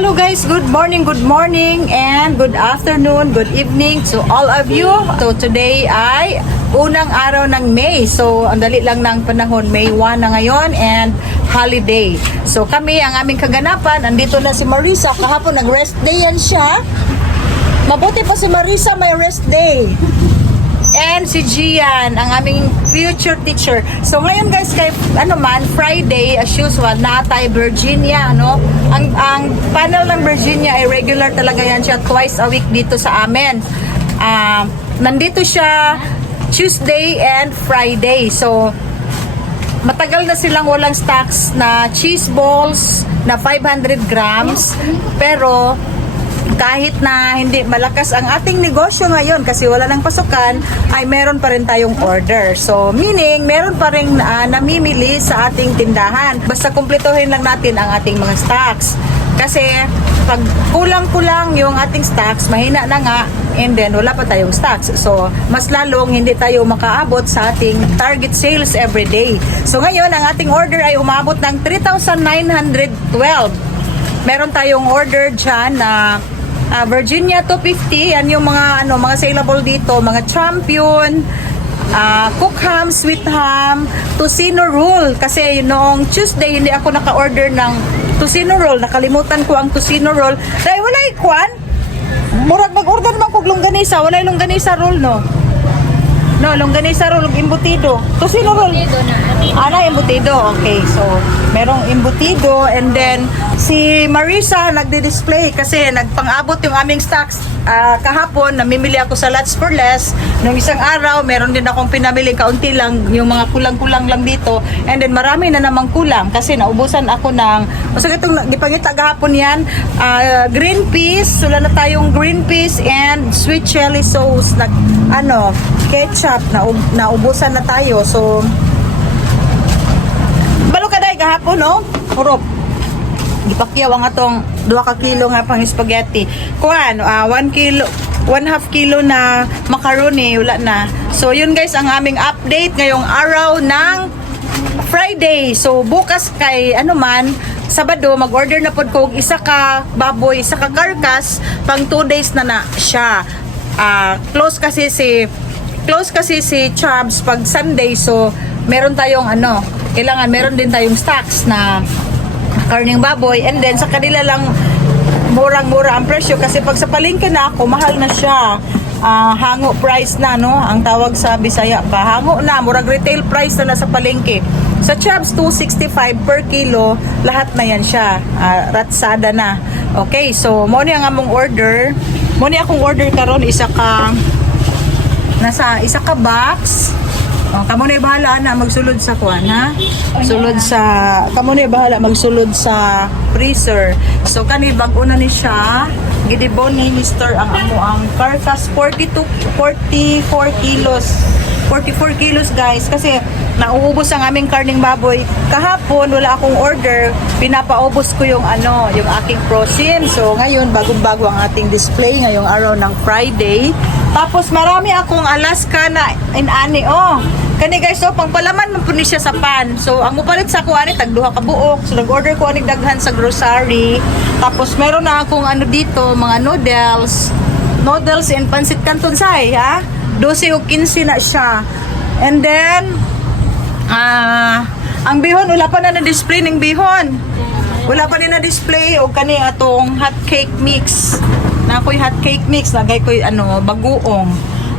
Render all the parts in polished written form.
Hello guys, good morning and good afternoon, good evening to all of you. So today ay unang araw ng May. So ang dali lang ng panahon, May 1 na ngayon and holiday. So kami, ang aming kaganapan, andito na si Marisa. Kahapon nag-rest day yan siya. Mabuti pa si Marisa, may rest day. And si Gian, ang aming future teacher. So ngayon guys, kay Friday as usual, natay Virginia, no? Ang panel ng Virginia ay regular talaga yan siya, twice a week dito sa amin. Nandito siya Tuesday and Friday. So matagal na silang walang stocks na cheese balls na 500 grams, pero kahit na hindi malakas ang ating negosyo ngayon kasi wala nang pasukan, ay meron pa rin tayong order. So, meaning, meron pa rin namimili sa ating tindahan. Basta kumpletuhin lang natin ang ating mga stocks. Kasi, pag kulang-kulang yung ating stocks, mahina na nga, and then wala pa tayong stocks. So, mas lalong hindi tayo makaabot sa ating target sales every day. So, ngayon, ang ating order ay umabot ng 3,912. Meron tayong order dyan na Virginia 250, yan yung mga mga saleable dito, mga champion, cook ham, sweet ham, tocino roll. Kasi noong Tuesday hindi ako naka-order ng tocino roll, nakalimutan ko ang tocino roll. Dahil wala ikwan. Murag mag-order naman kog longganisa, wala yung longganisa roll, no? No, longganisa roll, embutido. Tocino roll. Embutido. Okay, so merong embutido, and then si Marisa nagdi-display kasi nagpang-abot yung aming stocks. Kahapon namimili ako sa Lots for Less. Nung isang araw meron din akong pinamili, kaunti lang yung mga kulang-kulang lang dito, and then marami na namang kulang kasi naubusan ako ng itong gipangita gahapon yan, green peas. Wala na tayong green peas and sweet chili sauce na ketchup na ubusan na tayo. So balo ka dahil kahapon, no? Hurop. Gipakyaw ang atong 2 ka kilo nga pang spaghetti. Kuan, 1 kilo, 1/2 kilo na macaroni, wala na. So yun guys, ang aming update ngayong araw ng Friday. So bukas kay Sabado, mag-order na pod ko isa ka baboy, isa ka karkas, pang 2 days na siya. Close kasi si Chubbs pag Sunday, so meron tayong kailangan meron din tayong stocks na karning baboy, and then sa kanila lang murang-mura ang presyo kasi pag sa palengke na ako, mahal na siya. Hango price na, no? Ang tawag sa Bisaya pa, hango na, murag retail price na sa palengke. Sa Chubbs, 265 per kilo, lahat na yan siya. Ratsada na. Okay, so mo ni ang among order. Mo ni akong order karon isa ka box. Kamo na bahala na magsulod sa kuan, ha? Kamo na bahala magsulod sa freezer. So kani bag-o na ni siya. Gidibon ni Mr. ang carcass 44 kilos. 44 kilos guys, kasi nauubos ang aming karning baboy. Kahapon wala akong order, pinapaubos ko yung aking frozen. So ngayon bagong-bago ang ating display ngayong araw ng Friday. Tapos marami akong Alaska na inani. Kani guys, pangpalaman man po ni siya sa pan. So ang mupalit sa ko tag 2 ka buok. So nag-order ko daghan sa grocery. Tapos meron na akong dito, mga noodles and pancit canton say, ha? 12 o 15 na siya. And then ang bihon, wala pa na na-display ng bihon. Wala pa din na-display o kani atong hot cake mix. Na ako'y hot cake mix, lagay ko'y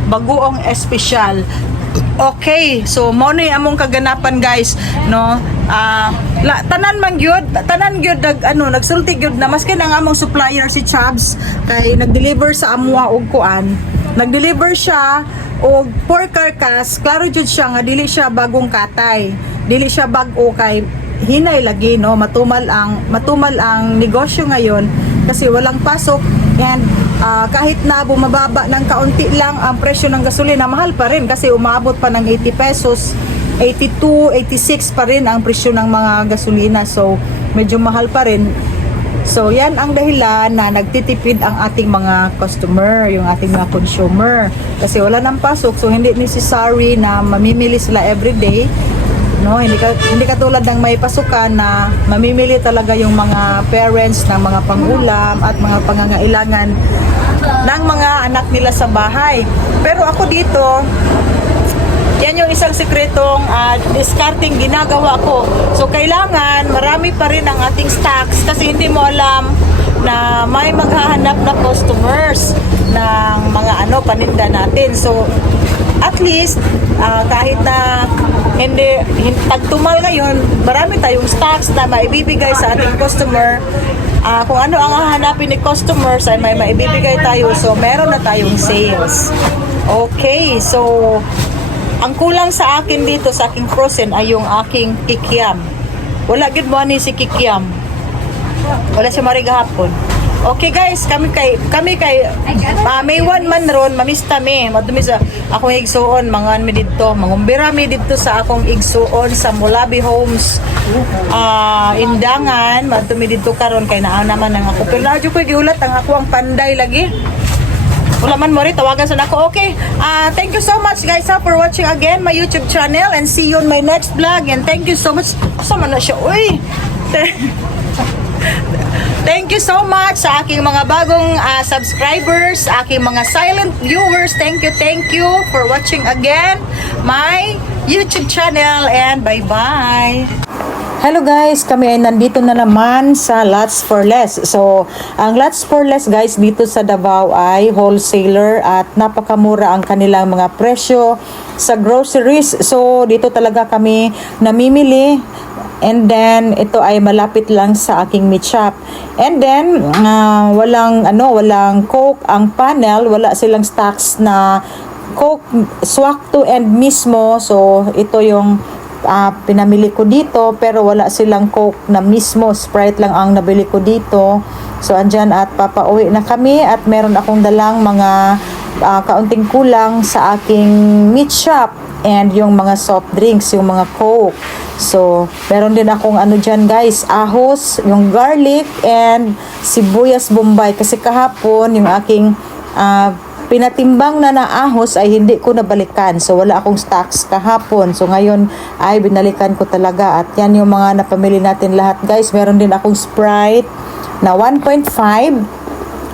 bagoong espesyal. Okay, so mo ni among kaganapan guys, no? Tanan gyud nagsulti gyud na maski nang among supplier si Chubbs kay nag-deliver sa amwa og kuan. Nag-deliver siya og pork carcass, klaro jud siya nga dili siya bagong katay. Dili siya bag-o kay hinay lagi, no? Matumal ang negosyo ngayon kasi walang pasok, and kahit na bumababa ng kaunti lang ang presyo ng gasolina, mahal pa rin kasi umabot pa ng 80 pesos, 82, 86 pa rin ang presyo ng mga gasolina. So medyo mahal pa rin. So yan ang dahilan na nagtitipid ang ating mga customer, yung ating mga consumer, kasi wala nang pasok. So hindi necessary na mamimili sila everyday. No, hindi katulad ng may pasukan na mamimili talaga yung mga parents ng mga pangulam at mga pangangailangan ng mga anak nila sa bahay. Pero ako dito, yan yung isang sikretong discarding ginagawa ko. So, kailangan marami pa rin ang ating stocks kasi hindi mo alam na may maghahanap na customers ng mga paninda natin. So, at least, kahit na hindi tagtumal ngayon, marami tayong stocks na maibibigay sa ating customer. Kung ano ang hahanapin ni customers ay may maibibigay tayo. So, meron na tayong sales. Okay, so ang kulang sa akin dito sa aking frozen ay yung aking kikiam. Wala gid mo ani si kikiam. Wala siya marigahapon. Okay guys, kami kay May 1 man ron, mamista mi. Madumi sa akong igsuon, mangan mi didto, mangumbira mi didto sa akong igsuon sa Mulabi Homes. Indangan, madumi didto karon kay naa naman ang ako. Pero adyo ko giulat ang ako ang panday lagi. Wala man mo rin, tawagan sa nako. Okay, thank you so much guys for watching again my YouTube channel and see you on my next vlog. And thank you so much. Sama na siya, uy. Thank you so much sa aking mga bagong subscribers, aking mga silent viewers. Thank you for watching again my YouTube channel and bye-bye. Hello guys, kami ay nandito na naman sa Lots for Less. So, ang Lots for Less guys dito sa Davao ay wholesaler at napakamura ang kanilang mga presyo sa groceries. So, dito talaga kami namimili. And then, ito ay malapit lang sa aking meat shop. And then, walang Coke ang panel, wala silang stocks na Coke, swak to end mismo. So, ito yung pinamili ko dito, pero wala silang Coke na mismo, Sprite lang ang nabili ko dito. So andyan at papauwi na kami at meron akong dalang mga kaunting kulang sa aking meat shop and yung mga soft drinks, yung mga Coke. So meron din akong dyan guys, ahos, yung garlic and sibuyas bombay kasi kahapon yung aking pinatimbang na ahos ay hindi ko nabalikan. So, wala akong stocks kahapon. So, ngayon ay binalikan ko talaga. At yan yung mga napamili natin lahat, guys. Meron din akong Sprite na 1.5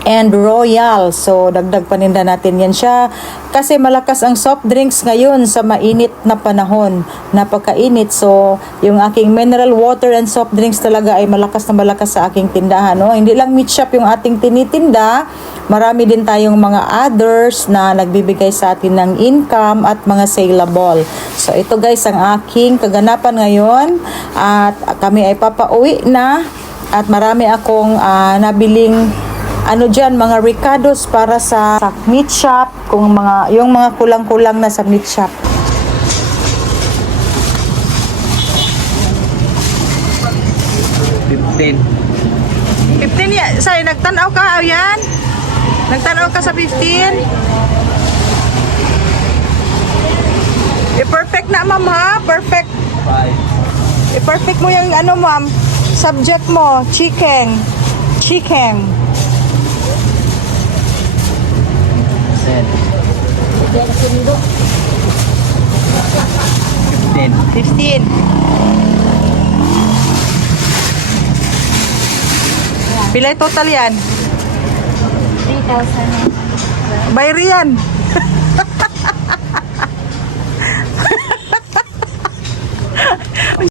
and Royal. So, dagdag paninda natin yan siya. Kasi malakas ang soft drinks ngayon sa mainit na panahon. Napakainit. So, yung aking mineral water and soft drinks talaga ay malakas na malakas sa aking tindahan. No? Hindi lang meat shop yung ating tinitinda. Marami din tayong mga others na nagbibigay sa atin ng income at mga saleable. So, ito guys ang aking kaganapan ngayon. At kami ay papauwi na. At marami akong nabiling dyan, mga ricados para sa meat shop, yung mga kulang-kulang na sa meat shop. $15 yan. Say, nagtanaw ka, yan? Nagtanaw ka sa 15? I-perfect na, ma'am, ha? Perfect. I-perfect mo yung ma'am, subject mo, chicken. 15. Pilay total yan? 3,000. Bayri yan.